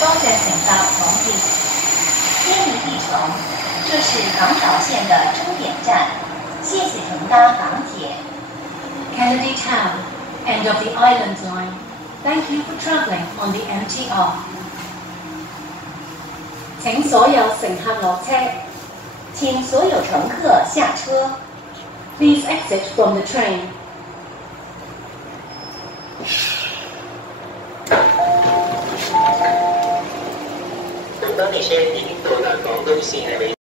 多謝乘搭港鐵，天理地城，這是港島線的終點站，謝謝乘搭港鐵。Kennedy Town, end of the Island Line. Thank you for travelling on the MTR. 請所有乘客落車。請所有乘客下車。Please exit from the train. 當你車已經到達港島線嘅尾